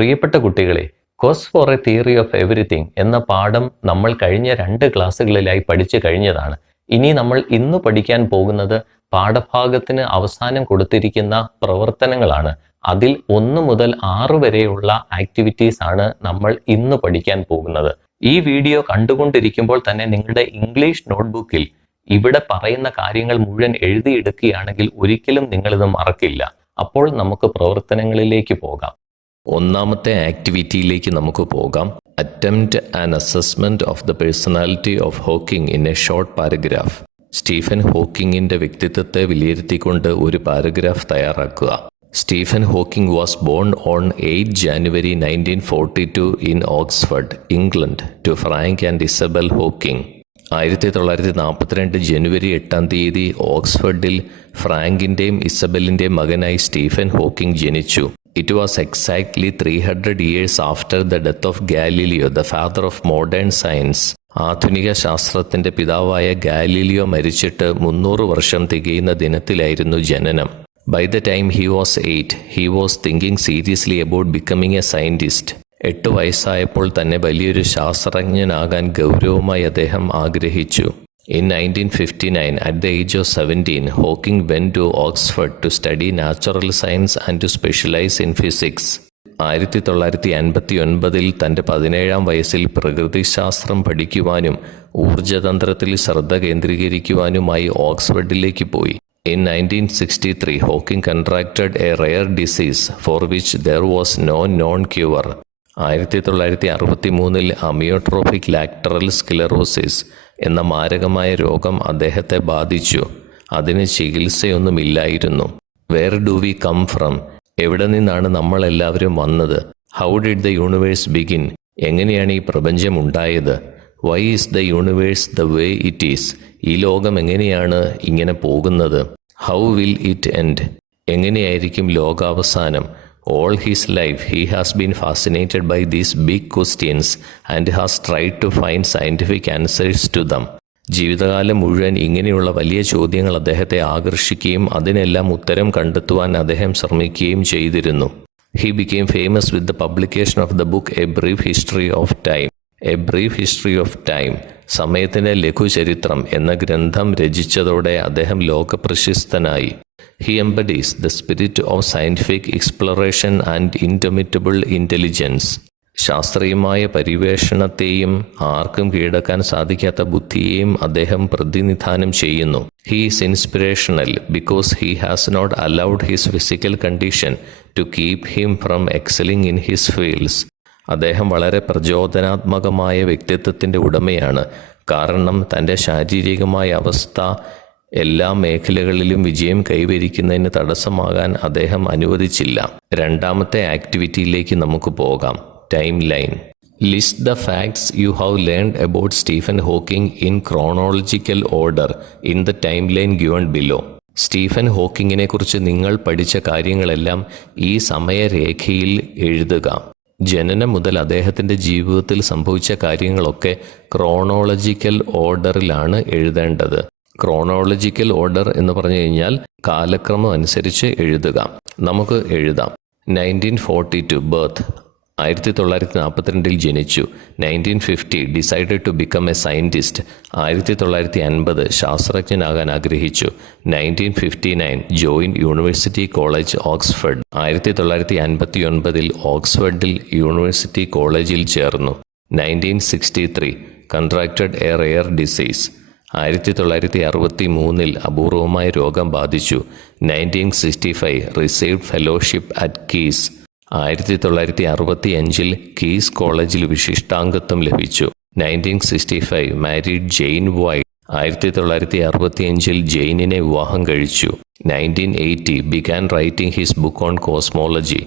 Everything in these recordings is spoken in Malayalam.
പ്രിയപ്പെട്ട കുട്ടികളെ, cause for a theory of everything എന്ന പാഠം നമ്മൾ കഴിഞ്ഞ 2 ക്ലാസ്സുകളിലായി പഠിച്ചു കഴിഞ്ഞതാണ്. ഇനി നമ്മൾ ഇന്ന് പഠിക്കാൻ പോകുന്നത് പാഠഭാഗത്തിന് അവസാനം കൊടുത്തിരിക്കുന്ന പ്രവർത്തനങ്ങളാണ്. അതിൽ 1 മുതൽ 6 വരെയുള്ള ആക്ടിവിറ്റീസ് ആണ് നമ്മൾ ഇന്ന് പഠിക്കാൻ പോകുന്നത്. ഈ വീഡിയോ കണ്ടുകൊണ്ടിരിക്കുമ്പോൾ തന്നെ നിങ്ങളുടെ ഇംഗ്ലീഷ് നോട്ട്ബുക്കിൽ ഇവിടെ പറയുന്ന കാര്യങ്ങൾ മുഴുവൻ എഴുതിയെടുക്കുകയാണെങ്കിൽ ഒരിക്കലും നിങ്ങളിത് മറക്കില്ല. അപ്പോൾ നമുക്ക് പ്രവർത്തനങ്ങളിലേക്ക് പോകാം. ഒന്നാമത്തെ ആക്ടിവിറ്റിയിലേക്ക് നമുക്ക് പോകാം. Attempt an assessment of the personality of Hawking in a short paragraph. Stephen ഹോക്കിങ്ങിന്റെ വ്യക്തിത്വത്തെ വിലയിരുത്തിക്കൊണ്ട് ഒരു പാരഗ്രാഫ് തയ്യാറാക്കുക. Stephen Hawking was born on 8 January 1942 in Oxford, England, to Frank and Isabel Hawking. 1942 ജനുവരി 8 ഓക്സ്ഫർഡിൽ ഫ്രാങ്കിൻ്റെയും ഇസബലിൻ്റെയും മകനായി സ്റ്റീഫൻ ഹോക്കിംഗ് ജനിച്ചു. It was exactly 300 years after the death of Galileo, the father of modern science. ആധുനിക ശാസ്ത്രത്തിന്റെ പിതാവായ ഗാലീലിയോ മരിച്ചിട്ട് 300 വർഷം തികയുന്ന ദിനത്തിലായിരുന്നു ജനനം. By the time he was 8, he was thinking seriously about becoming a scientist. 8 വയസ്സായപ്പോൾ തന്നെ വലിയൊരു ശാസ്ത്രജ്ഞനാകാൻ ഗൗരവമായി അദ്ദേഹം ആഗ്രഹിച്ചു. In 1959, at the age of 17, Hawking went to Oxford to study natural science and to specialize in physics. 1959 തൻ്റെ 17-ാം വയസ്സിൽ പ്രകൃതിശാസ്ത്രം പഠിക്കുവാനും ഊർജതന്ത്രത്തിൽ ശ്രദ്ധ കേന്ദ്രീകരിക്കുവാനുമായി ഓക്സ്ഫർഡിലേക്ക് പോയി. In 1963, Hawking contracted a rare disease for which there was no known cure. 1963 amyotrophic lateral sclerosis എന്ന മാരകമായ രോഗം അദ്ദേഹത്തെ ബാധിച്ചു. അതിന് ചികിത്സയൊന്നുമില്ലായിരുന്നു. Where do we come from? എവിടെ നിന്നാണ് നമ്മളെല്ലാവരും വന്നത്? How did the universe begin? എങ്ങനെയാണ് ഈ പ്രപഞ്ചം ഉണ്ടായത്? Why is the universe the way it is? ഈ ലോകം എങ്ങനെയാണ് ഇങ്ങനെ പോകുന്നത്? How will it end? എങ്ങനെയായിരിക്കും ലോകാവസാനം? All his life, he has been fascinated by these big questions and has tried to find scientific answers to them. ജീവിതകാലം മുഴുവൻ ഇങ്ങനെയുള്ള വലിയ ചോദ്യങ്ങൾ അദ്ദേഹത്തെ ആകർഷിക്കുകയും അതിനെല്ലാം ഉത്തരം കണ്ടെത്തുവാൻ അദ്ദേഹം ശ്രമിക്കുകയും ചെയ്തിരുന്നു. He became famous with the publication of the book A Brief History of Time. A Brief History of Time, സമയത്തിൻ്റെ ലഘുചരിത്രം എന്ന ഗ്രന്ഥം രചിച്ചതോടെ അദ്ദേഹം ലോകപ്രശസ്തനായി. He embodies the spirit of scientific exploration and indomitable intelligence. ശാസ്ത്രീയമായ പരിവേഷണത്തെയും ആർക്കും കീഴടക്കാൻ സാധിക്കാത്ത ബുദ്ധിയെയും അദ്ദേഹം പ്രതിനിധാനം ചെയ്യുന്നു. He is inspirational because he has not allowed his physical condition to keep him from excelling in his fields. അദ്ദേഹം വളരെ പ്രചോദനാത്മകമായ വ്യക്തിത്വത്തിൻ്റെ ഉടമയാണ്. കാരണം തൻ്റെ ശാരീരികമായ അവസ്ഥ എല്ലാ മേഖലകളിലും വിജയം കൈവരിക്കുന്നതിന് തടസ്സമാകാൻ അദ്ദേഹം അനുവദിച്ചില്ല. രണ്ടാമത്തെ ആക്ടിവിറ്റിയിലേക്ക് നമുക്ക് പോകാം. Time line. List the facts you have learned about Stephen Hawking in chronological order in the time line given below. Stephen ഹോക്കിങ്ങിനെ കുറിച്ച് നിങ്ങൾ പഠിച്ച കാര്യങ്ങളെല്ലാം ഈ സമയരേഖയിൽ എഴുതുക. ജനനം മുതൽ അദ്ദേഹത്തിൻ്റെ ജീവിതത്തിൽ സംഭവിച്ച കാര്യങ്ങളൊക്കെ ക്രോണോളജിക്കൽ ഓർഡറിലാണ് എഴുതേണ്ടത്. ക്രോണോളജിക്കൽ ഓർഡർ എന്ന് പറഞ്ഞു കഴിഞ്ഞാൽ കാലക്രമം അനുസരിച്ച് എഴുതുക. നമുക്ക് എഴുതാം. 1942 ബർത്ത്, 1942 ജനിച്ചു. 1950 decided to become a scientist, 1950 ശാസ്ത്രജ്ഞനാകാൻ ആഗ്രഹിച്ചു. 1959 ജോയിൻ യൂണിവേഴ്സിറ്റി കോളേജ് ഓക്സ്ഫർഡ്, 1959 ഓക്സ്ഫർഡിൽ യൂണിവേഴ്സിറ്റി കോളേജിൽ ചേർന്നു. 1963 contracted a rare disease, 1963 അപൂർവമായ രോഗം ബാധിച്ചു. 1965 received fellowship at keys, 1965 keys കോളേജിൽ വിശിഷ്ടാംഗത്വം ലഭിച്ചു. 1965 മാരീഡ് ജെയിൻ വൈറ്റ്, 1965 ജെയിനിനെ വിവാഹം കഴിച്ചു. 1980 began writing his book on cosmology,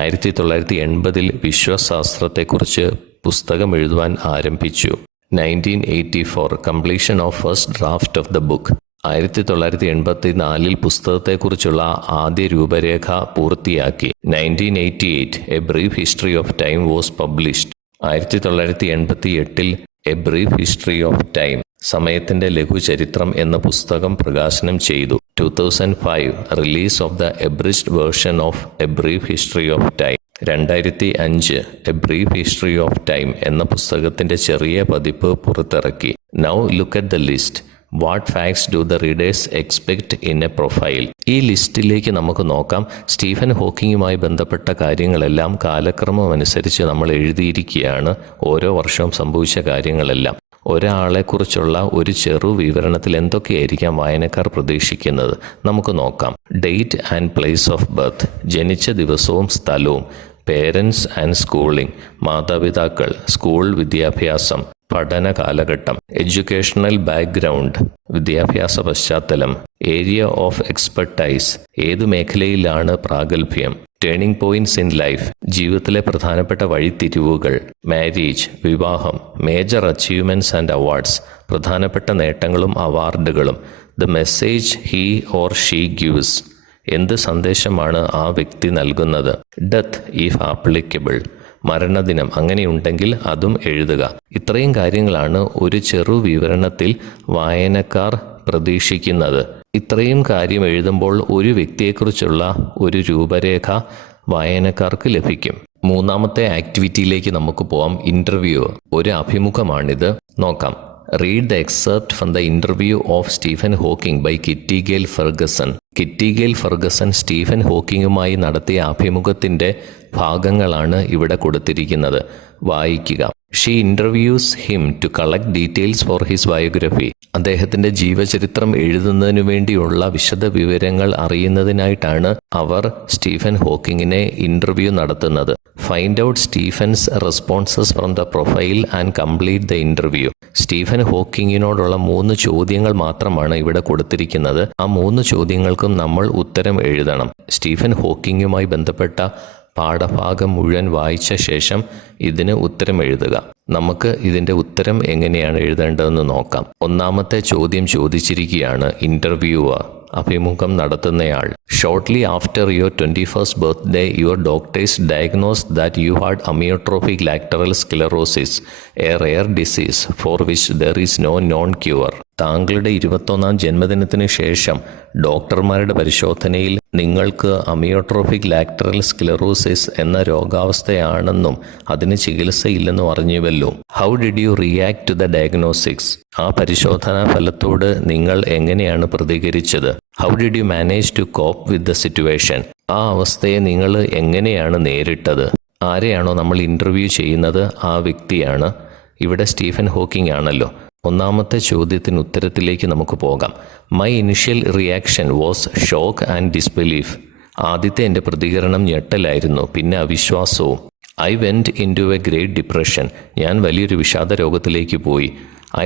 1980 വിശ്വശാസ്ത്രത്തെക്കുറിച്ച് പുസ്തകം എഴുതുവാൻ ആരംഭിച്ചു. 1984 completion of first draft of the book, 1984 പുസ്തകത്തെക്കുറിച്ചുള്ള ആദ്യ രൂപരേഖ പൂർത്തിയാക്കി. 1988 a brief history of time was published, 1988 a brief history of time സമയത്തിൻ്റെ ലഘുചരിത്രം എന്ന പുസ്തകം പ്രകാശനം ചെയ്തു. 2005 release of the abridged version of a brief history of time, 2005 a brief history of time എന്ന പുസ്തകത്തിന്റെ ചെറിയ പതിപ്പ് പുറത്തിറക്കി. Now look at the list. What facts do the readers expect in A profile? ഈ ലിസ്റ്റിലേക്ക് നമുക്ക് നോക്കാം. സ്റ്റീഫൻ ഹോക്കിങ്ങുമായി ബന്ധപ്പെട്ട കാര്യങ്ങളെല്ലാം കാലക്രമം അനുസരിച്ച് നമ്മൾ എഴുതിയിരിക്കുകയാണ്. ഓരോ വർഷവും സംഭവിച്ച കാര്യങ്ങളെല്ലാം. ഒരാളെക്കുറിച്ചുള്ള ഒരു ചെറു വിവരണത്തിൽ എന്തൊക്കെയായിരിക്കാം വായനക്കാർ പ്രതീക്ഷിക്കുന്നത്? നമുക്ക് നോക്കാം. Date and place of birth, ജനിച്ച ദിവസവും സ്ഥലവും. പേരൻസ് ആൻഡ് സ്കൂളിംഗ്, മാതാപിതാക്കൾ, സ്കൂൾ വിദ്യാഭ്യാസം, പഠന കാലഘട്ടം. എഡ്യൂക്കേഷണൽ ബാക്ക്ഗ്രൗണ്ട്, വിദ്യാഭ്യാസ പശ്ചാത്തലം. ഏരിയ ഓഫ് എക്സ്പെർട്ടൈസ്, ഏതു മേഖലയിലാണ് പ്രാഗൽഭ്യം. ടേണിംഗ് പോയിന്റ്സ് ഇൻ ലൈഫ്, ജീവിതത്തിലെ പ്രധാനപ്പെട്ട വഴിത്തിരിവുകൾ. മാരേജ്, വിവാഹം. മേജർ അച്ചീവ്മെന്റ്സ് ആൻഡ് അവാർഡ്സ്, പ്രധാനപ്പെട്ട നേട്ടങ്ങളും അവാർഡുകളും. The message he or she gives, എന്ത് സന്ദേശമാണ് ആ വ്യക്തി നൽകുന്നത്. ഡെത്ത് ഇഫ് ആപ്ലിക്കബിൾ, മരണദിനം അങ്ങനെയുണ്ടെങ്കിൽ അതും എഴുതുക. ഇത്രയും കാര്യങ്ങളാണ് ഒരു ചെറു വിവരണത്തിൽ വായനക്കാർ പ്രതീക്ഷിക്കുന്നത്. ഇത്രയും കാര്യം എഴുതുമ്പോൾ ഒരു വ്യക്തിയെക്കുറിച്ചുള്ള ഒരു രൂപരേഖ വായനക്കാർക്ക് ലഭിക്കും. മൂന്നാമത്തെ ആക്ടിവിറ്റിയിലേക്ക് നമുക്ക് പോവാം. ഇൻ്റർവ്യൂ. ഒരു അഭിമുഖമാണിത്. നോക്കാം. Read the except from the interview of Stephen Hawking by Kitty Gail Ferguson. Kitty Gail Ferguson Stephen ഹോക്കിങ്ങുമായി നടത്തിയ അഭിമുഖത്തിൻ്റെ ഭാഗങ്ങളാണ് ഇവിടെ കൊടുത്തിരിക്കുന്നത്. വായിക്കുക. She interviews him to collect details for his biography. അദ്ദേഹത്തിൻ്റെ ജീവചരിത്രം എഴുതുന്നതിനു വേണ്ടിയുള്ള വിശദ വിവരങ്ങൾ അറിയുന്നതിനായിട്ടാണ് അവർ സ്റ്റീഫൻ ഹോക്കിങ്ങിനെ ഇൻ്റർവ്യൂ നടത്തുന്നത്. Find out Stephen's responses from the profile and complete the interview. Stephen ഹോക്കിങ്ങിനോടുള്ള 3 ചോദ്യങ്ങൾ മാത്രമാണ് ഇവിടെ കൊടുത്തിരിക്കുന്നത്. ആ 3 ചോദ്യങ്ങൾക്കും നമ്മൾ ഉത്തരം എഴുതണം. സ്റ്റീഫൻ ഹോക്കിങ്ങുമായി ബന്ധപ്പെട്ട പാഠഭാഗം മുഴുവൻ വായിച്ച ശേഷം ഇതിന് ഉത്തരം എഴുതുക. നമുക്ക് ഇതിൻ്റെ ഉത്തരം എങ്ങനെയാണ് എഴുതേണ്ടതെന്ന് നോക്കാം. ഒന്നാമത്തെ ചോദ്യം ചോദിച്ചിരിക്കുകയാണ്. ഇൻ്റർവ്യൂവർ, അഭിമുഖം നടത്തുന്നയാൾ. Shortly after your 21st birthday your doctors diagnose that you had amyotrophic lateral sclerosis, a rare disease for which there is no known cure. താങ്കളുടെ 21ാം ജന്മദിനത്തിന് ശേഷം ഡോക്ടർമാരുടെ പരിശോധനയിൽ നിങ്ങൾക്ക് അമിയോട്രോഫിക് ലാറ്ററൽ സ്ക്ലെറോസിസ് എന്ന രോഗാവസ്ഥയാണെന്നും അതിന് ചികിത്സയില്ലെന്നും അറിഞ്ഞുവല്ലോ. How did you react to the diagnosis? ആ പരിശോധനാ ഫലത്തോട് നിങ്ങൾ എങ്ങനെയാണ് പ്രതികരിച്ചത്? How did you manage to cope with the situation? ആ അവസ്ഥയെ നിങ്ങൾ എങ്ങനെയാണ് നേരിട്ടത്? ആരെയാണോ നമ്മൾ ഇൻ്റർവ്യൂ ചെയ്യുന്നത് ആ വ്യക്തിയാണ്. ഇവിടെ സ്റ്റീഫൻ ഹോക്കിംഗ് ആണല്ലോ. ഒന്നാമത്തെ ചോദ്യത്തിന് ഉത്തരത്തിലേക്ക് നമുക്ക് പോകാം. My initial reaction was shock and disbelief. ആദ്യത്തെ എൻ്റെ പ്രതികരണം ഞെട്ടലായിരുന്നു, പിന്നെ അവിശ്വാസവും. I went in to a great depression. ഞാൻ വലിയൊരു വിഷാദ രോഗത്തിലേക്ക് പോയി.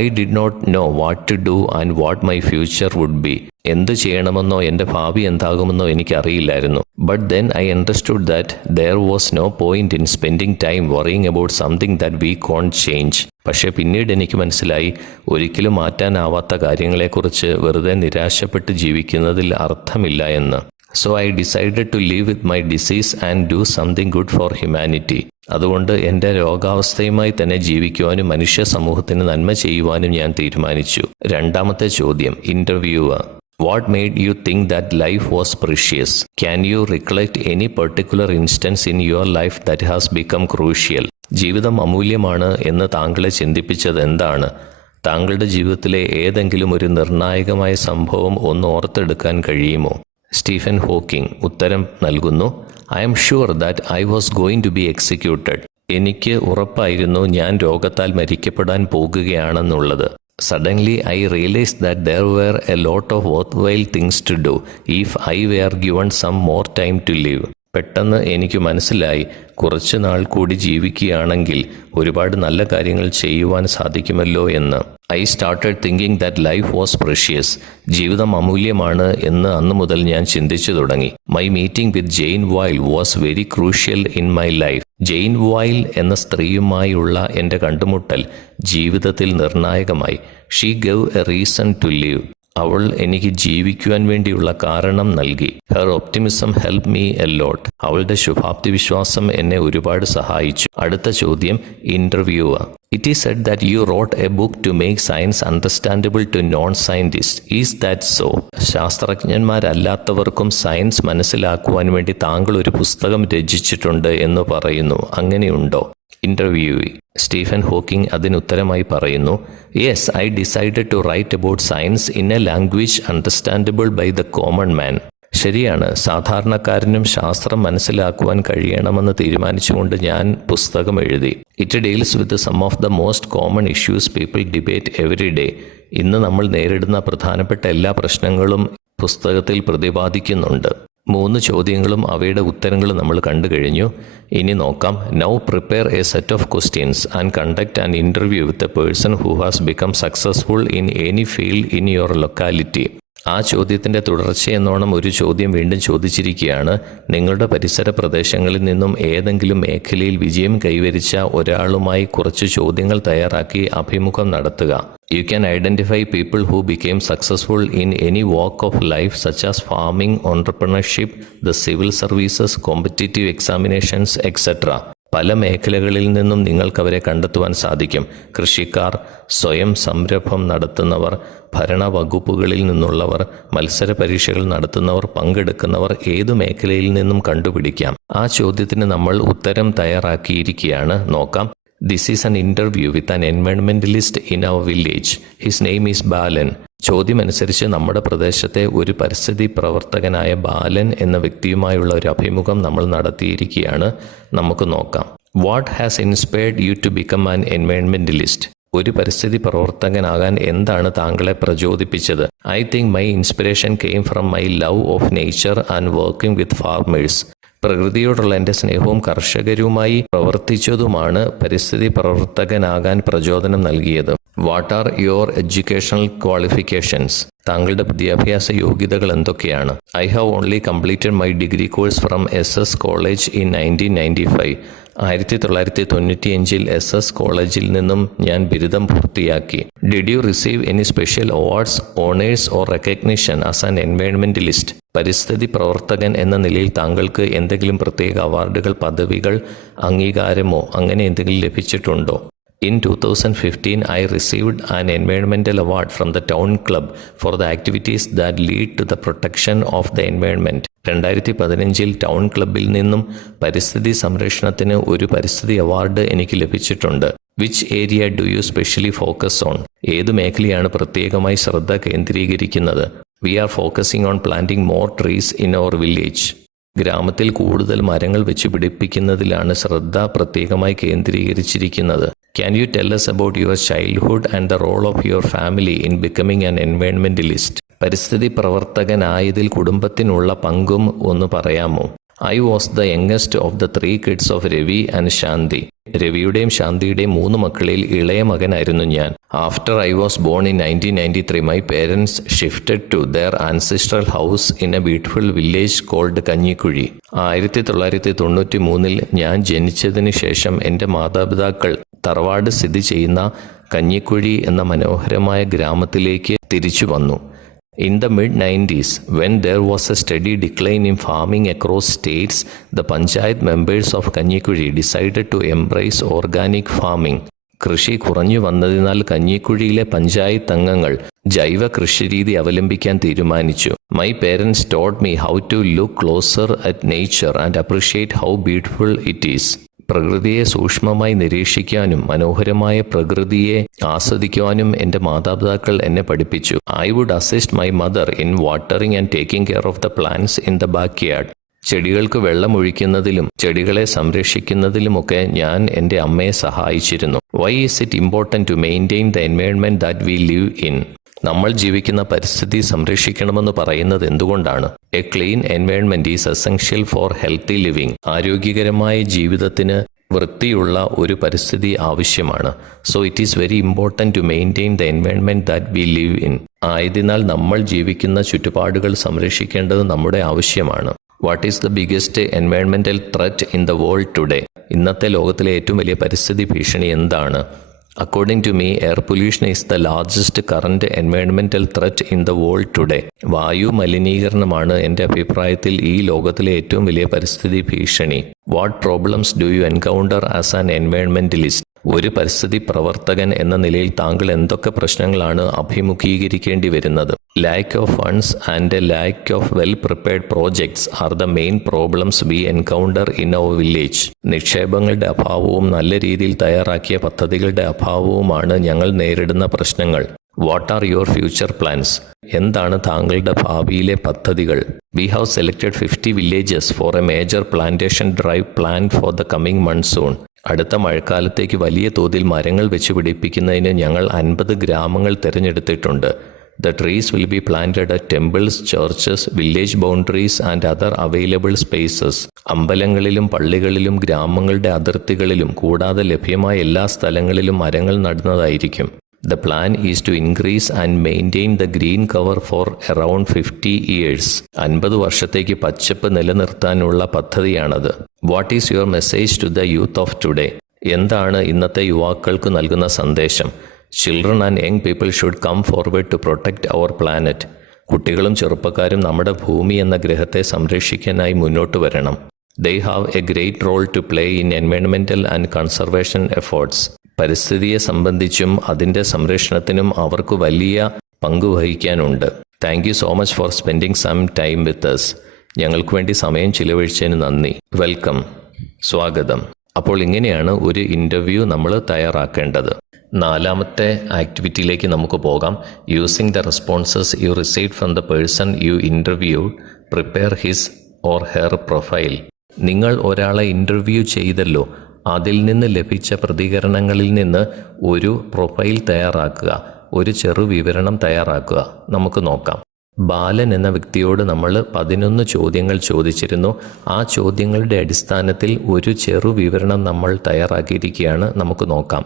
I did not know what to do and what my future would be. എന്ത് ചെയ്യണമെന്നോ എൻ്റെ ഭാവി എന്താകുമെന്നോ എനിക്കറിയില്ലായിരുന്നു. But then I understood that there was no point in spending time worrying about something that we can't change. പക്ഷേ പിന്നീട് എനിക്ക് മനസ്സിലായി, ഒരിക്കലും മാറ്റാനാവാത്ത കാര്യങ്ങളെക്കുറിച്ച് വെറുതെ നിരാശപ്പെട്ട് ജീവിക്കുന്നതിൽ അർത്ഥമില്ല എന്ന്. So I decided to leave with my disease and do something good for humanity. അതുകൊണ്ട് എൻ്റെ രോഗാവസ്ഥയുമായി തന്നെ ജീവിക്കുവാനും മനുഷ്യ സമൂഹത്തിന് നന്മ ചെയ്യുവാനും ഞാൻ തീരുമാനിച്ചു. രണ്ടാമത്തെ ചോദ്യം. Interviewer, what made you think that life was precious? Can you recollect any particular instance in your life that has become crucial? ജീവിതം അമൂല്യമാണ് എന്ന് താങ്കളെ ചിന്തിപ്പിച്ചത് എന്താണ്? താങ്കളുടെ ജീവിതത്തിലെ ഏതെങ്കിലും ഒരു നിർണായകമായ സംഭവം ഒന്ന് ഓർത്തെടുക്കാൻ കഴിയുമോ? സ്റ്റീഫൻ ഹോക്കിംഗ് ഉത്തരം നൽകുന്നു. I am sure that I was going to be executed. എനിക്ക് ഉറപ്പായിരുന്നു ഞാൻ രോഗത്താൽ മരിക്കപ്പെടാൻ പോകുകയാണെന്നുള്ളത്. Suddenly I realised that there were a lot of worthwhile things to do if I were given some more time to live. പെട്ടെന്ന് എനിക്ക് മനസ്സിലായി, കുറച്ച് നാൾ കൂടി ജീവിക്കുകയാണെങ്കിൽ ഒരുപാട് നല്ല കാര്യങ്ങൾ ചെയ്യുവാൻ സാധിക്കുമല്ലോ എന്ന്. I started thinking that life was precious. ജീവിതം അമൂല്യമാണ് എന്ന് അന്നു മുതൽ ഞാൻ ചിന്തിച്ചു തുടങ്ങി. My meeting with Jane Wilde was very crucial in my life. Jane Wilde എന്ന സ്ത്രീയുമായുള്ള എൻ്റെ കണ്ടുമുട്ടൽ ജീവിതത്തിൽ നിർണായകമായി. She gave a reason to live. അവൾ എനിക്ക് ജീവിക്കുവാൻ വേണ്ടിയുള്ള കാരണം നൽകി. Her optimism help me a lot. അവളുടെ ശുഭാപ്തി വിശ്വാസം എന്നെ ഒരുപാട് സഹായിച്ചു. അടുത്ത ചോദ്യം interviewer. It is said that U rote a book to make science understandable to non scientist. Is that so? ശാസ്ത്രജ്ഞന്മാരല്ലാത്തവർക്കും സയൻസ് മനസ്സിലാക്കുവാൻ വേണ്ടി താങ്കൾ ഒരു പുസ്തകം രചിച്ചിട്ടുണ്ട് എന്ന് പറയുന്നു. അങ്ങനെയുണ്ടോ? ഇന്റർവ്യൂവി. സ്റ്റീഫൻ ഹോക്കിംഗ് അതിനുത്തരമായി പറയുന്നു, yes, I decided to write about science in a language understandable by the common man. ശരിയാണ്, സാധാരണക്കാരനും ശാസ്ത്രം മനസ്സിലാക്കുവാൻ കഴിയണമെന്ന് തീരുമാനിച്ചുകൊണ്ട് ഞാൻ പുസ്തകം എഴുതി. It deals with some of the most common issues people debate every day. ഇന്ന് നമ്മൾ നേരിടുന്ന പ്രധാനപ്പെട്ട എല്ലാ പ്രശ്നങ്ങളും പുസ്തകത്തിൽ പ്രതിപാദിക്കുന്നുണ്ട്. 3 ചോദ്യങ്ങളും അവയുടെ ഉത്തരങ്ങളും നമ്മൾ കണ്ടു കഴിഞ്ഞു. ഇനി നോക്കാം. Now prepare A set of questions and conduct an interview with a person who has become successful in any field in your locality. ആ ചോദ്യത്തിൻ്റെ തുടർച്ചയെന്നോണം ഒരു ചോദ്യം വീണ്ടും ചോദിച്ചിരിക്കുകയാണ്. നിങ്ങളുടെ പരിസര പ്രദേശങ്ങളിൽ നിന്നും ഏതെങ്കിലും മേഖലയിൽ വിജയം കൈവരിച്ച ഒരാളുമായി കുറച്ച് ചോദ്യങ്ങൾ തയ്യാറാക്കി അഭിമുഖം നടത്തുക. You can identify people who became successful in any walk of life such as farming, entrepreneurship, the civil services, competitive examinations, etc. പല മേഖലകളിൽ നിന്നും നിങ്ങൾക്കവരെ കണ്ടെത്തുവാൻ സാധിക്കും. കൃഷിക്കാർ, സ്വയം സംരംഭം നടത്തുന്നവർ, ഭരണവകുപ്പുകളിൽ നിന്നുള്ളവർ, മത്സര പരീക്ഷകൾ നടത്തുന്നവർ, പങ്കെടുക്കുന്നവർ, ഏതു മേഖലയിൽ നിന്നും കണ്ടുപിടിക്കാം. ആ ചോദ്യത്തിന് നമ്മൾ ഉത്തരം തയ്യാറാക്കിയിരിക്കുകയാണ്. നോക്കാം. This is an interview with an environmentalist in our village. His name is ബാലൻ. ചോദ്യമനുസരിച്ച് നമ്മുടെ പ്രദേശത്തെ ഒരു പരിസ്ഥിതി പ്രവർത്തകനായ ബാലൻ എന്ന വ്യക്തിയുമായുള്ള ഒരു അഭിമുഖം നമ്മൾ നടത്തിയിരിക്കുകയാണ്. നമുക്ക് നോക്കാം. What has inspired you to become an environmentalist? ഒരു പരിസ്ഥിതി പ്രവർത്തകനാകാൻ എന്താണ് താങ്കളെ പ്രചോദിപ്പിച്ചത്? I think my inspiration came from my love of nature and working with farmers. പ്രകൃതിയോടുള്ള എൻ്റെ സ്നേഹവും കർഷകരുമായി പ്രവർത്തിച്ചതുമാണ് പരിസ്ഥിതി പ്രവർത്തകനാകാൻ പ്രചോദനം നൽകിയത്. What are your educational qualifications? താങ്കളുടെ വിദ്യാഭ്യാസ യോഗ്യതകൾ എന്തൊക്കെയാണ്? I have only completed my degree course from SS college in 1995. 1995 SS കോളേജിൽ നിന്നും ഞാൻ ബിരുദം പൂർത്തിയാക്കി. Did you receive any special awards, honours or recognition as an environmentalist? പരിസ്ഥിതി പ്രവർത്തകൻ എന്ന നിലയിൽ താങ്കൾക്ക് എന്തെങ്കിലും പ്രത്യേക അവാർഡുകൾ, പദവികൾ, അംഗീകാരമോ അങ്ങനെ എന്തെങ്കിലും ലഭിച്ചിട്ടുണ്ടോ? In 2015, I received an environmental award from the town club for the activities that lead to the protection of the environment. 2015 town ക്ലബിൽ നിന്നും പരിസ്ഥിതി സംരക്ഷണത്തിന് ഒരു പരിസ്ഥിതി അവാർഡ് എനിക്ക് ലഭിച്ചിട്ടുണ്ട്. Which area do you specially focus on? ഏതു മേഖലയാണ് പ്രത്യേകമായി ശ്രദ്ധ കേന്ദ്രീകരിക്കുന്നത്? We are focusing on planting more trees in our village. ഗ്രാമത്തിൽ കൂടുതൽ മരങ്ങൾ വെച്ച് പിടിപ്പിക്കുന്നതിലാണ് ശ്രദ്ധ പ്രത്യേകമായി കേന്ദ്രീകരിച്ചിരിക്കുന്നത്. Can you tell us about your childhood and the role of your family in becoming an environmentalist? പരിസ്ഥിതി പ്രവർത്തകനായതിൽ കുടുംബത്തിനുള്ള പങ്കും ഒന്ന് പറയാമോ? I was the youngest of the 3 kids of Ravi and ശാന്തി. രവിയുടെയും ശാന്തിയുടെയും 3 മക്കളിൽ ഇളയ മകനായിരുന്നു ഞാൻ. After I was born in 1993, my parents shifted to their ancestral house in a beautiful village called Kanjikuzhi. 1993 ഞാൻ ജനിച്ചതിന് ശേഷം എൻ്റെ മാതാപിതാക്കൾ തറവാട് സ്ഥിതി ചെയ്യുന്ന കഞ്ഞിക്കുഴി എന്ന മനോഹരമായ ഗ്രാമത്തിലേക്ക് തിരിച്ചു വന്നു. In the mid-90s, when there was a steady decline in farming across states, the panchayat members of Kanyikuri decided to embrace organic farming. കൃഷി കുറഞ്ഞു വന്നതിനാൽ കഞ്ഞിക്കുഴിയിലെ പഞ്ചായത്ത് അംഗങ്ങൾ ജൈവ കൃഷിരീതി അവലംബിക്കാൻ തീരുമാനിച്ചു. My parents taught me how to look closer at nature and appreciate how beautiful it is. പ്രകൃതിയെ സൂക്ഷ്മമായി നിരീക്ഷിക്കാനും മനോഹരമായ പ്രകൃതിയെ ആസ്വദിക്കുവാനും എൻ്റെ മാതാപിതാക്കൾ എന്നെ പഠിപ്പിച്ചു. I would assist my mother in watering and taking care of the plants in the backyard. ചെടികൾക്ക് വെള്ളമൊഴിക്കുന്നതിലും ചെടികളെ സംരക്ഷിക്കുന്നതിലുമൊക്കെ ഞാൻ എൻ്റെ അമ്മയെ സഹായിച്ചിരുന്നു. Why is it important to maintain the environment that we live in? നമ്മൾ ജീവിക്കുന്ന പരിസ്ഥിതി സംരക്ഷിക്കണമെന്ന് പറയുന്നത് എന്തുകൊണ്ടാണ്? A clean environment is essential for healthy living. ആരോഗ്യകരമായ ജീവിതത്തിന് വൃത്തിയുള്ള ഒരു പരിസ്ഥിതി ആവശ്യമാണ്. So it is very important to maintain the environment that we live in. ആയതിനാൽ നമ്മൾ ജീവിക്കുന്ന ചുറ്റുപാടുകൾ സംരക്ഷിക്കേണ്ടത് നമ്മുടെ ആവശ്യമാണ്. വാട്ട് ഈസ് ദ ബിഗ്ഗസ്റ്റ് എൻവയൺമെന്റൽ threat in the world today? ഇന്നത്തെ ലോകത്തിലെ ഏറ്റവും വലിയ പരിസ്ഥിതി ഭീഷണി എന്താണ്? According to me, air pollution is the largest current environmental threat in the world today. വായു മലിനീകരണമാണ് എൻ്റെ അഭിപ്രായത്തിൽ ഈ ലോകത്തിലെ ഏറ്റവും വലിയ പരിസ്ഥിതി ഭീഷണി. What problems do you encounter as an environmentalist? ഒരു പരിസ്ഥിതി പ്രവർത്തകൻ എന്ന നിലയിൽ താങ്കൾ എന്തൊക്കെ പ്രശ്നങ്ങളാണ് അഭിമുഖീകരിക്കേണ്ടി വരുന്നത്? Lack of funds and lack of well prepared projects are the main problems we encounter in our village. നിക്ഷേപങ്ങളുടെ അഭാവവും നല്ല രീതിയിൽ തയ്യാറാക്കിയ പദ്ധതികളുടെ അഭാവവുമാണ് ഞങ്ങൾ നേരിടുന്ന പ്രശ്നങ്ങൾ. What are your future plans? എന്താണ് താങ്കളുടെ ഭാവിയിലെ പദ്ധതികൾ? We have selected 50 villages for a major plantation drive plan for the coming monsoon. അടുത്ത മഴക്കാലത്തേക്ക് വലിയ തോതിൽ മരങ്ങൾ വെച്ച് പിടിപ്പിക്കുന്നതിന് ഞങ്ങൾ 50 ഗ്രാമങ്ങൾ തിരഞ്ഞെടുത്തിട്ടുണ്ട്. The trees will be planted at temples, churches, village boundaries and other available spaces. അമ്പലങ്ങളിലും പള്ളികളിലും ഗ്രാമങ്ങളുടെ അതിർത്തികളിലും കൂടാതെ ലഭ്യമായ എല്ലാ സ്ഥലങ്ങളിലും മരങ്ങൾ നടുന്നതായിരിക്കും. The plan is to increase and maintain the green cover for around 50 years. 50 വർഷത്തേക്ക് പച്ചപ്പ് നിലനിർത്താനുള്ള പദ്ധതിയാണത്. What is your message to the youth of today? എന്താണ് ഇന്നത്തെ യുവാക്കൾക്ക് നൽകുന്ന സന്ദേശം? Children and young people should come forward to protect our planet. കുട്ടികളും ചെറുപ്പക്കാരും നമ്മുടെ ഭൂമി എന്ന ഗ്രഹത്തെ സംരക്ഷിക്കാനായി മുന്നോട്ട് വരണം. They have a great role to play in environmental and conservation efforts. പരിസ്ഥിതിയെ സംബന്ധിച്ചും അതിൻ്റെ സംരക്ഷണത്തിനും അവർക്ക് വലിയ പങ്ക് വഹിക്കാനുണ്ട്. Thank you so much for spending some time with us. ഞങ്ങൾക്ക് വേണ്ടി സമയം ചിലവഴിച്ചതിന് നന്ദി. വെൽക്കം, സ്വാഗതം. അപ്പോൾ ഇങ്ങനെയാണ് ഒരു ഇൻ്റർവ്യൂ നമ്മൾ തയ്യാറാക്കേണ്ടത്. 4ാമത്തെ ആക്ടിവിറ്റിയിലേക്ക് നമുക്ക് പോകാം. Using the responses U received from the person you interview, prepare his or her profile. നിങ്ങൾ ഒരാളെ ഇൻ്റർവ്യൂ ചെയ്തല്ലോ, അതിൽ നിന്ന് ലഭിച്ച പ്രതികരണങ്ങളിൽ നിന്ന് ഒരു പ്രൊഫൈൽ തയ്യാറാക്കുക, ഒരു ചെറു വിവരണം തയ്യാറാക്കുക. നമുക്ക് നോക്കാം. ബാലൻ എന്ന വ്യക്തിയോട് നമ്മൾ 11 ചോദ്യങ്ങൾ ചോദിച്ചിരുന്നു. ആ ചോദ്യങ്ങളുടെ അടിസ്ഥാനത്തിൽ ഒരു ചെറു വിവരണം നമ്മൾ തയ്യാറാക്കിയിരിക്കുകയാണ്. നമുക്ക് നോക്കാം.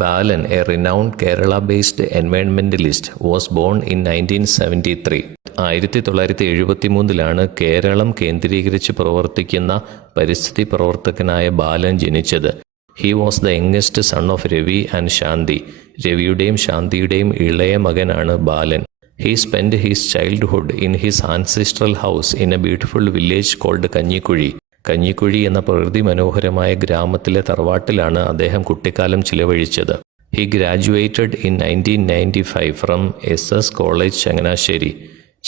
Balan, a renowned Kerala-based environmentalist, was born in 1973. 1973 Kerala കേന്ദ്രീകരിച്ച് പ്രവർത്തിക്കുന്ന പരിസ്ഥിതി പ്രവർത്തകനായ ബാലൻ ജനിച്ചത്. He was the youngest son of Ravi and Shanti. രവിയുടെയും ശാന്തിയുടെയും ഇളയ മകനാണ് Balan. He spend his childhood in his ancestral house in a beautiful village called Kanjikuzhi. Kanjikuzhi എന്ന പ്രകൃതി മനോഹരമായ ഗ്രാമത്തിലെ തറവാട്ടിലാണ് അദ്ദേഹം കുട്ടിക്കാലം ചിലവഴിച്ചത്. He graduated in 1995 from SS college Changanassery.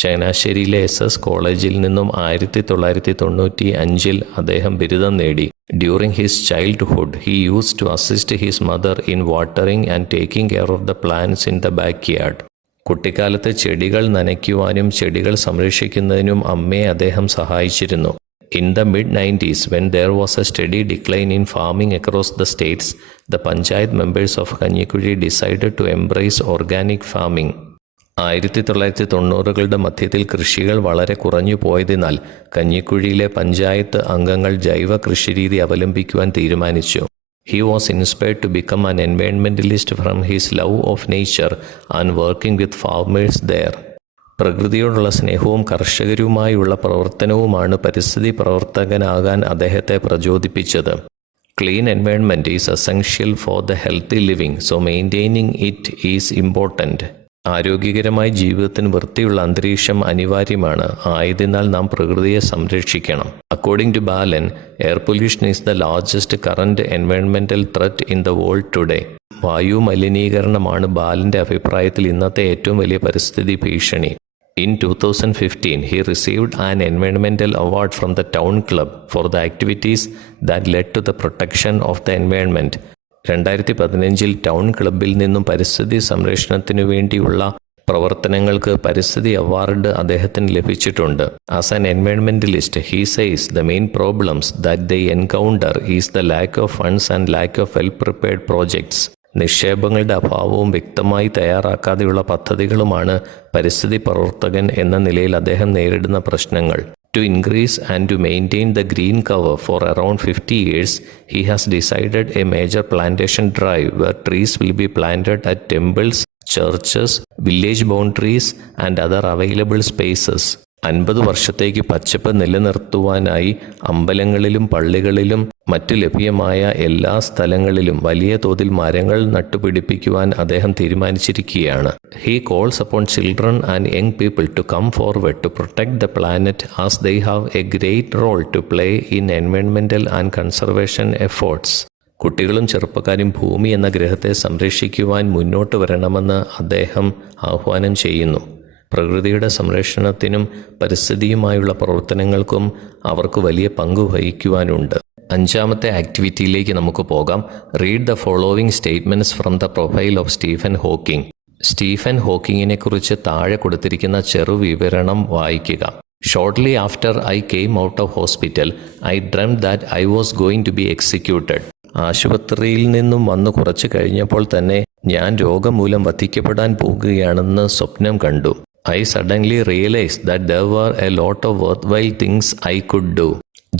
ചങ്ങനാശ്ശേരിയിലെ SS കോളേജിൽ നിന്നും 1995 അദ്ദേഹം ബിരുദം നേടി. During his childhood he used to assist his mother in watering and taking care of the plants in the backyard. കുട്ടിക്കാലത്ത് ചെടികൾ നനയ്ക്കുവാനും ചെടികൾ സംരക്ഷിക്കുന്നതിനും അമ്മയെ അദ്ദേഹം സഹായിച്ചിരുന്നു. In the mid-90s, when there was a steady decline in farming across the states, the Panchayat members of Kanyikuri decided to embrace organic farming. 1990കളുടെ മധ്യത്തിൽ കൃഷികൾ വളരെ കുറഞ്ഞു പോയതിനാൽ കഞ്ഞിക്കുഴിയിലെ പഞ്ചായത്ത് അംഗങ്ങൾ ജൈവ കൃഷിരീതി അവലംബിക്കുവാൻ തീരുമാനിച്ചു. He was inspired to become an environmentalist from his love of nature and working with farmers there. പ്രകൃതിയോടുള്ള സ്നേഹവും കർഷകരുമായുള്ള പ്രവർത്തനവുമാണ് പരിസ്ഥിതി പ്രവർത്തകനാകാൻ അദ്ദേഹത്തെ പ്രചോദിപ്പിച്ചത്. Clean environment is essential for the healthy living, so maintaining it is important. ആരോഗ്യകരമായ ജീവിതത്തിന് വൃത്തിയുള്ള അന്തരീക്ഷം അനിവാര്യമാണ്. ആയതിനാൽ നാം പ്രകൃതിയെ സംരക്ഷിക്കണം. According to Balan, air pollution is the largest current environmental threat in the world today. വായു മലിനീകരണമാണ് ബാലൻ്റെ അഭിപ്രായത്തിൽ ഇന്നത്തെ ഏറ്റവും വലിയ പരിസ്ഥിതി ഭീഷണി. In 2015, he received an environmental award from the town club for the activities that led to the protection of the environment. 2015 town ക്ലബിൽ നിന്നും പരിസ്ഥിതി സംരക്ഷണത്തിനു വേണ്ടിയുള്ള പ്രവർത്തനങ്ങൾക്ക് പരിസ്ഥിതി അവാർഡ് അദ്ദേഹത്തിന് ലഭിച്ചിട്ടുണ്ട്. As an environmentalist, he says the main problems that they encounter is the lack of funds and lack of well-prepared projects. നിക്ഷേപങ്ങളുടെ അഭാവവും വ്യക്തമായി തയ്യാറാക്കാതെയുള്ള പദ്ധതികളുമാണ് പരിസ്ഥിതി പ്രവർത്തകൻ എന്ന നിലയിൽ അദ്ദേഹം നേരിടുന്ന പ്രശ്നങ്ങൾ. To increase and to maintain the green cover for around 50 years, he has decided a major plantation drive where trees will be planted at temples, churches, village boundaries and other available spaces. 50 വർഷത്തേക്ക് പച്ചപ്പ് നിലനിർത്തുവാനായി അമ്പലങ്ങളിലും പള്ളികളിലും മറ്റു ലഭ്യമായ എല്ലാ സ്ഥലങ്ങളിലും വലിയ തോതിൽ മരങ്ങൾ നട്ടുപിടിപ്പിക്കുവാൻ അദ്ദേഹം തീരുമാനിച്ചിരിക്കുകയാണ്. He calls upon children and young people to come forward to protect the planet as they have a great role to play in എൻവയോൺമെന്റൽ ആൻഡ് കൺസർവേഷൻ എഫേർട്സ്. കുട്ടികളും ചെറുപ്പക്കാരും ഭൂമി എന്ന ഗ്രഹത്തെ സംരക്ഷിക്കുവാൻ മുന്നോട്ട് വരണമെന്ന് അദ്ദേഹം ആഹ്വാനം ചെയ്യുന്നു. പ്രകൃതിയുടെ സംരക്ഷണത്തിനും പരിസ്ഥിതിയുമായുള്ള പ്രവർത്തനങ്ങൾക്കും അവർക്ക് വലിയ പങ്ക് വഹിക്കുവാനുണ്ട്. 5ാമത്തെ ആക്ടിവിറ്റിയിലേക്ക് നമുക്ക് പോകാം. Read the following statements from the profile of Stephen Hawking. Stephen ഹോക്കിങ്ങിനെ കുറിച്ച് താഴെ കൊടുത്തിരിക്കുന്ന ചെറു വിവരണം വായിക്കുക. Shortly after I came out of hospital I dreamed that I was going to be executed. ആശുപത്രിയിൽ നിന്നും വന്ന് കുറച്ച് കഴിഞ്ഞപ്പോൾ തന്നെ ഞാൻ രോഗം മൂലം വധിക്കപ്പെടാൻ പോകുകയാണെന്ന് സ്വപ്നം കണ്ടു. I suddenly realise that there were a lot of worth things I could do.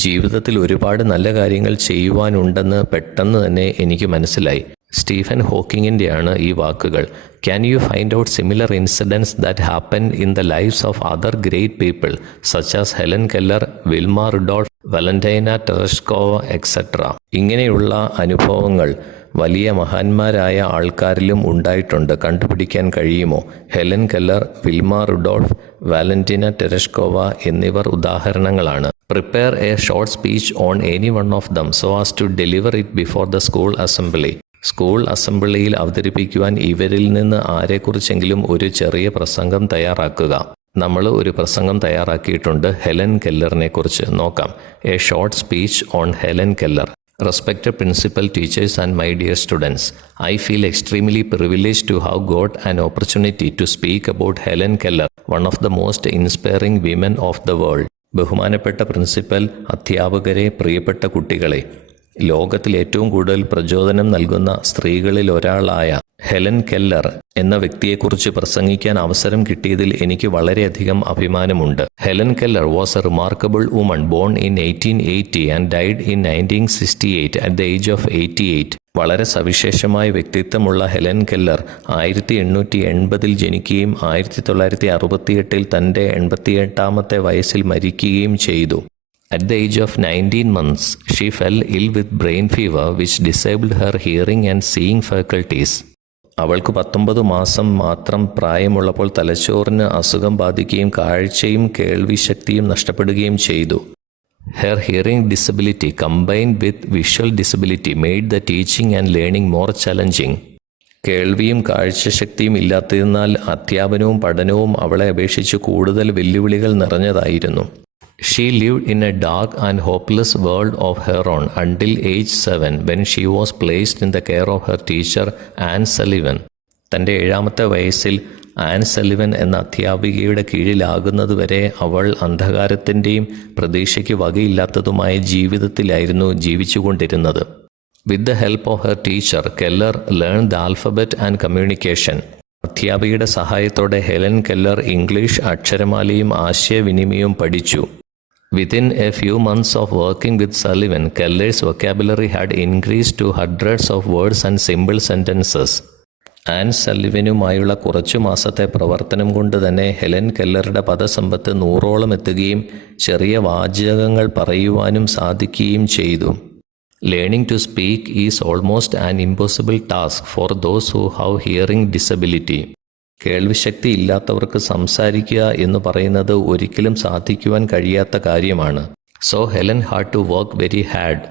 ജീവിതത്തിൽ ഒരുപാട് നല്ല കാര്യങ്ങൾ ചെയ്യുവാനുണ്ടെന്ന് പെട്ടെന്ന് തന്നെ എനിക്ക് മനസ്സിലായി. സ്റ്റീഫൻ ഹോക്കിങ്ങിൻ്റെയാണ് ഈ വാക്കുകൾ. Can you find out similar incidents that happen in the lifes of other great people such as Helen Keller, Wilma Rudolph, Valentina Tereshkova etcetera. ഇങ്ങനെയുള്ള അനുഭവങ്ങൾ വലിയ മഹാന്മാരായ ആൾക്കാരിലും ഉണ്ടായിട്ടുണ്ട്. കണ്ടുപിടിക്കാൻ കഴിയുമോ? Helen Keller, Wilma Rudolph, Valentina Tereshkova എന്നിവർ ഉദാഹരണങ്ങളാണ്. Prepare a short speech on any one of them so as to deliver it before the school assembly. School അസംബ്ലിയിൽ അവതരിപ്പിക്കുവാൻ ഇവരിൽ നിന്ന് ആരെക്കുറിച്ചെങ്കിലും ഒരു ചെറിയ പ്രസംഗം തയ്യാറാക്കുക. നമ്മൾ ഒരു പ്രസംഗം തയ്യാറാക്കിയിട്ടുണ്ട് ഹെലൻ കെല്ലറിനെ കുറിച്ച്. നോക്കാം. A short speech on Helen Keller. Respected principal, teachers and my dear students, I feel extremely privileged to have got an opportunity to speak about Hellen Keller, one of the most inspiring women of the world. ബഹുമാനപ്പെട്ട പ്രിൻസിപ്പൽ, അധ്യാപകരെ, പ്രിയപ്പെട്ട കുട്ടികളെ, ലോകത്തിൽ ഏറ്റവും കൂടുതൽ പ്രചോദനം നൽകുന്ന സ്ത്രീകളിൽ ഒരാളായ ഹെലൻ കെല്ലർ എന്ന വ്യക്തിയെക്കുറിച്ച് പ്രസംഗിക്കാൻ അവസരം കിട്ടിയതിൽ എനിക്ക് വളരെയധികം അഭിമാനമുണ്ട്. Helen Keller was A remarkable woman born in 1880 and died in 1968 at the age of 88. വളരെ സവിശേഷമായ വ്യക്തിത്വമുള്ള ഹെലൻ കെല്ലർ 1880 ജനിക്കുകയും 1968 തൻ്റെ 88ാമത്തെ വയസ്സിൽ മരിക്കുകയും ചെയ്തു. At the age of 19 months, she fell ill with brain fever which disabled her hearing and seeing faculties. അവൾക്ക് 19 മാസം മാത്രം പ്രായമുള്ളപ്പോൾ തലച്ചോറിന് അസുഖം ബാധിക്കുകയും കാഴ്ചയും കേൾവിശക്തിയും നഷ്ടപ്പെടുകയും ചെയ്തു. Her hearing disability combined with visual disability made the teaching and learning more challenging. കേൾവിയും കാഴ്ചശക്തിയും ഇല്ലാത്തതിനാൽ അധ്യാപനവും പഠനവും അവളെ അപേക്ഷിച്ച് കൂടുതൽ വെല്ലുവിളികൾ നിറഞ്ഞതായിരുന്നു. She lived in a dark and hopeless world of her own until age 7 when she was placed in the care of her teacher Anne Sullivan. തൻ്റെ 7ാമത്തെ വയസ്സിൽ ആൻ സലിവൻ എന്ന അധ്യാപികയുടെ കീഴിലാകുന്നതുവരെ അവൾ അന്ധകാരത്തിൻ്റെയും പ്രതീക്ഷയ്ക്ക് വകയില്ലാത്തതുമായ ജീവിതത്തിലായിരുന്നു ജീവിച്ചുകൊണ്ടിരുന്നത്. With the help of her teacher, Keller learned the alphabet and communication. അധ്യാപികയുടെ സഹായത്തോടെ ഹെലൻ കെല്ലർ ഇംഗ്ലീഷ് അക്ഷരമാലയും ആശയവിനിമയവും പഠിച്ചു. Within a few months of working with Sullivan, Keller's vocabulary had increased to hundreds of words and simple sentences. Anne സല്ലിവനുമായുള്ള കുറച്ചു മാസത്തെ പ്രവർത്തനം കൊണ്ട് തന്നെ ഹെലൻ കെല്ലറുടെ പദസമ്പത്ത് 100ഓളം എത്തുകയും ചെറിയ വാചകങ്ങൾ പറയുവാനും സാധിക്കുകയും ചെയ്തു. Learning to speak is almost an impossible task for those who have hearing disability. കേൾവിശക്തി ഇല്ലാത്തവർക്ക് സംസാരിക്കുക എന്ന് പറയുന്നത് ഒരിക്കലും സാധിക്കുവാൻ കഴിയാത്ത കാര്യമാണ്. So Helen had to work very hard.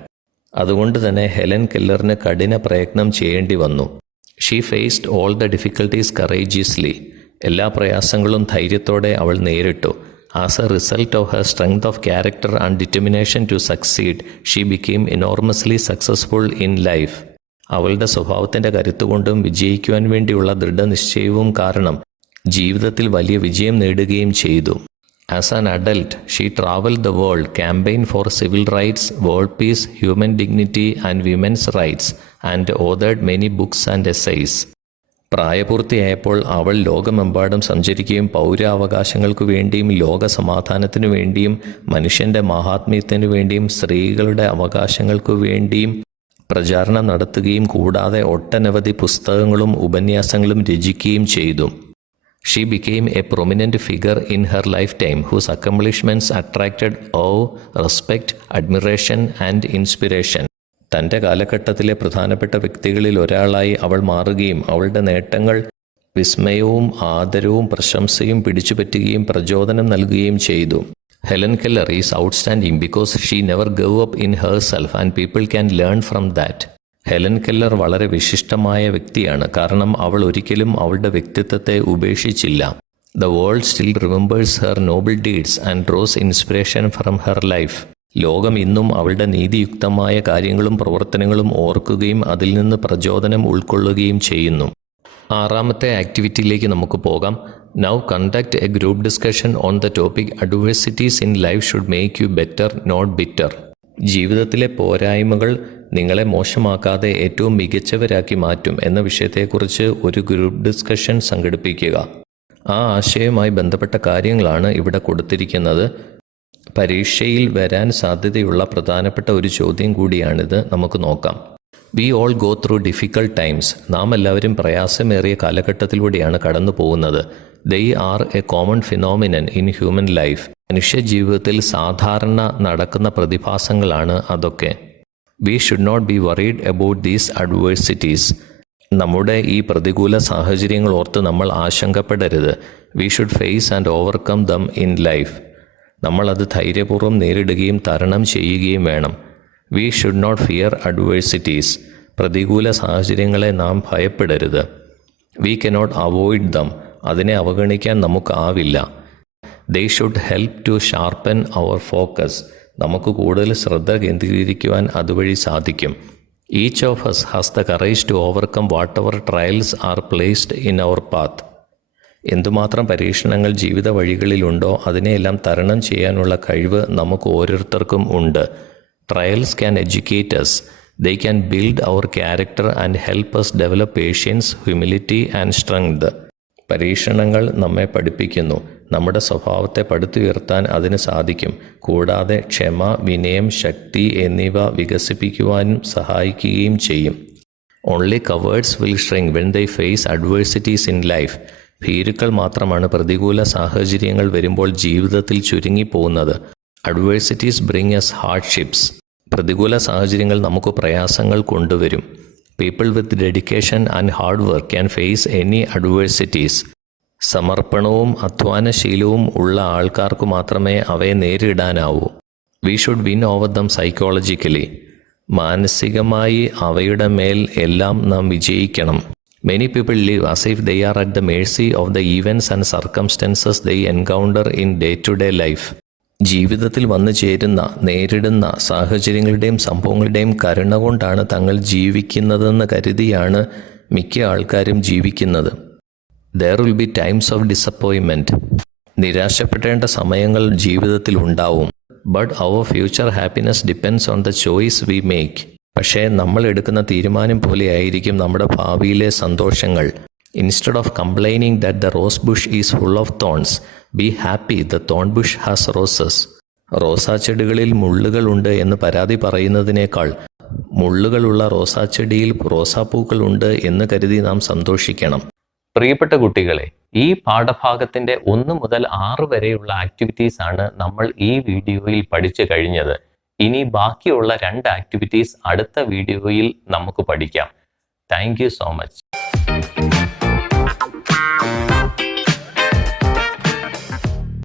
അതുകൊണ്ട് തന്നെ ഹെലൻ കെല്ലറിന് കഠിന പ്രയത്നം ചെയ്യേണ്ടി വന്നു. She faced all the difficulties courageously. എല്ലാ പ്രയാസങ്ങളും ധൈര്യത്തോടെ അവൾ നേരിട്ടു. As a result of her strength of character and determination to succeed, she became enormously successful in life. അവളുടെ സ്വഭാവത്തിൻ്റെ കരുത്തുകൊണ്ടും വിജയിക്കുവാൻ വേണ്ടിയുള്ള ദൃഢനിശ്ചയവും കാരണം ജീവിതത്തിൽ വലിയ വിജയം നേടുകയും ചെയ്തു. As an adult, she traveled the world, campaigned for civil rights, world peace, human dignity and women's rights, and authored many books and essays. പ്രായപൂർത്തിയായപ്പോൾ അവൾ ലോകമെമ്പാടും സഞ്ചരിക്കുകയും പൗരാവകാശങ്ങൾക്കു വേണ്ടിയും ലോക സമാധാനത്തിനു വേണ്ടിയും മനുഷ്യൻ്റെ മഹാത്മ്യത്തിനു വേണ്ടിയും സ്ത്രീകളുടെ അവകാശങ്ങൾക്കു വേണ്ടിയും പ്രചാരണം നടത്തുകയും കൂടാതെ ഒട്ടനവധി പുസ്തകങ്ങളും ഉപന്യാസങ്ങളും രചിക്കുകയും ചെയ്തു. She became a prominent figure in her lifetime whose accomplishments attracted awe, respect, admiration and inspiration. തൻ്റെ കാലഘട്ടത്തിലെ പ്രധാനപ്പെട്ട വ്യക്തികളിൽ ഒരാളായി അവൾ മാറുകയും അവളുടെ നേട്ടങ്ങൾ വിസ്മയവും ആദരവും പ്രശംസയും പിടിച്ചുപറ്റുകയും പ്രചോദനം നൽകുകയും ചെയ്തു. Helen Keller is outstanding because she never gave up in herself and people can learn from that. Helen Keller വളരെ വിശിഷ്ടമായ വ്യക്തിയാണ്, കാരണം അവൾ ഒരിക്കലും അവളുടെ വ്യക്തിത്വത്തെ ഉപേക്ഷിച്ചില്ല. The world still remembers her noble deeds and draws inspiration from her life. ലോകം ഇന്നും അവളുടെ നീതിയുക്തമായ കാര്യങ്ങളും പ്രവർത്തനങ്ങളും ഓർക്കുകയും അതിൽ നിന്ന് പ്രചോദനം ഉൾക്കൊള്ളുകയും ചെയ്യുന്നു. ആറാമത്തെ ആക്ടിവിറ്റിയിലേക്ക് നമുക്ക് പോകാം. Now conduct a group discussion on the topic Adversities in life should make you better, not bitter. ജീവിതത്തിലെ പോരായ്മകൾ നിങ്ങളെ മോശമാക്കാതെ ഏറ്റവും മികച്ചവരാക്കി മാറ്റും എന്ന വിഷയത്തെക്കുറിച്ച് ഒരു ഗ്രൂപ്പ് ഡിസ്കഷൻ സംഘടിപ്പിക്കുക. ആ ആശയവുമായി ബന്ധപ്പെട്ട കാര്യങ്ങളാണ് ഇവിടെ കൊടുത്തിരിക്കുന്നത്. പരീക്ഷയിൽ വരാൻ സാധ്യതയുള്ള പ്രധാനപ്പെട്ട ഒരു ചോദ്യം കൂടിയാണിത്. നമുക്ക് നോക്കാം. We all go through difficult times. നാം എല്ലാവരും പ്രയാസമേറിയ കാലഘട്ടത്തിലൂടെയാണ് കടന്നു പോകുന്നത്. They are a common phenomenon in human life. മനുഷ്യജീവിതത്തിൽ സാധാരണ നടക്കുന്ന പ്രതിഭാസങ്ങളാണ് അതൊക്കെ. We should not be worried about these adversities. നമ്മുടെ ഈ പ്രതികൂല സാഹചര്യങ്ങൾ ഓർത്ത് നമ്മൾ ആശങ്കപ്പെടരുത്. We should face and overcome them in life. നമ്മളത് ധൈര്യപൂർവ്വം നേരിടുകയും തരണം ചെയ്യുകയും വേണം. We should not fear adversities. പ്രതികൂല സാഹചര്യങ്ങളെ നാം ഭയപ്പെടരുത്. We cannot avoid them. അതിനെ അവഗണിക്കാൻ നമുക്കാവില്ല. They should help to sharpen our focus. നമുക്ക് കൂടുതൽ ശ്രദ്ധ കേന്ദ്രീകരിക്കുവാൻ അതുവഴി സാധിക്കും. Each of us has the courage to overcome whatever trials are placed in our path. എന്തുമാത്രം പരീക്ഷണങ്ങൾ ജീവിത വഴികളിലുണ്ടോ അതിനെയെല്ലാം തരണം ചെയ്യാനുള്ള കഴിവ് നമുക്ക് ഓരോരുത്തർക്കും ഉണ്ട്. Trials can educate us. They can build our character and help us develop patience, humility and strength. പരീക്ഷണങ്ങൾ നമ്മെ പഠിപ്പിക്കുന്നു. നമ്മുടെ സ്വഭാവത്തെ പടുത്തുയർത്താൻ അതിന് സാധിക്കും. കൂടാതെ ക്ഷമ, വിനയം, ശക്തി എന്നിവ വികസിപ്പിക്കുവാനും സഹായിക്കുകയും ചെയ്യും. Only cowards will shrink when they face adversities in life. ഭീരുക്കൾ മാത്രമാണ് പ്രതികൂല സാഹചര്യങ്ങൾ വരുമ്പോൾ ജീവിതത്തിൽ ചുരുങ്ങിപ്പോകുന്നത്. Adversities bring us hardships. പ്രതികൂല സാഹചര്യങ്ങൾ നമുക്ക് പ്രയാസങ്ങൾ കൊണ്ടുവരും. People with dedication and hard work can face any adversities. സമർപ്പണവും അധ്വാനശീലവും ഉള്ള ആൾക്കാർക്ക് മാത്രമേ അവയെ നേരിടാനാവൂ. We should win over them psychologically. മാനസികമായി അവയുടെ മേൽ എല്ലാം നാം വിജയിക്കണം. Many people live as if they are at the mercy of the events and circumstances they encounter in day-to-day life. ജീവിതത്തിൽ വന്നു ചേരുന്ന നേരിടുന്ന സാഹചര്യങ്ങളുടെയും സംഭവങ്ങളുടെയും കരുണ കൊണ്ടാണ് തങ്ങൾ ജീവിക്കുന്നതെന്ന് കരുതിയാണ് മിക്ക ആൾക്കാരും ജീവിക്കുന്നത്. There will be times of disappointment. നിരാശപ്പെടേണ്ട സമയങ്ങൾ ജീവിതത്തിൽ ഉണ്ടാവും. But our future happiness depends on the choice we make. പക്ഷേ നമ്മൾ എടുക്കുന്ന തീരുമാനം പോലെയായിരിക്കും നമ്മുടെ ഭാവിയിലെ സന്തോഷങ്ങൾ. Instead of complaining that the rose bush is full of thorns, be happy the thorn bush has roses. റോസാച്ചെടികളിൽ മുള്ളുകളുണ്ട് എന്ന് പരാതി പറയുന്നതിനേക്കാൾ മുള്ളുകളുള്ള റോസാച്ചെടിയിൽ റോസാപ്പൂക്കളുണ്ട് എന്ന് കരുതി നാം സന്തോഷിക്കണം. പ്രിയപ്പെട്ട കുട്ടികളെ, ഈ പാഠഭാഗത്തിന്റെ 1 മുതൽ 6 വരെയുള്ള ആക്ടിവിറ്റീസ് ആണ് നമ്മൾ ഈ വീഡിയോയിൽ പഠിച്ചു കഴിഞ്ഞത്. ഇനി ബാക്കിയുള്ള 2 ആക്ടിവിറ്റീസ് അടുത്ത വീഡിയോയിൽ നമുക്ക് പഠിക്കാം. Thank you so much.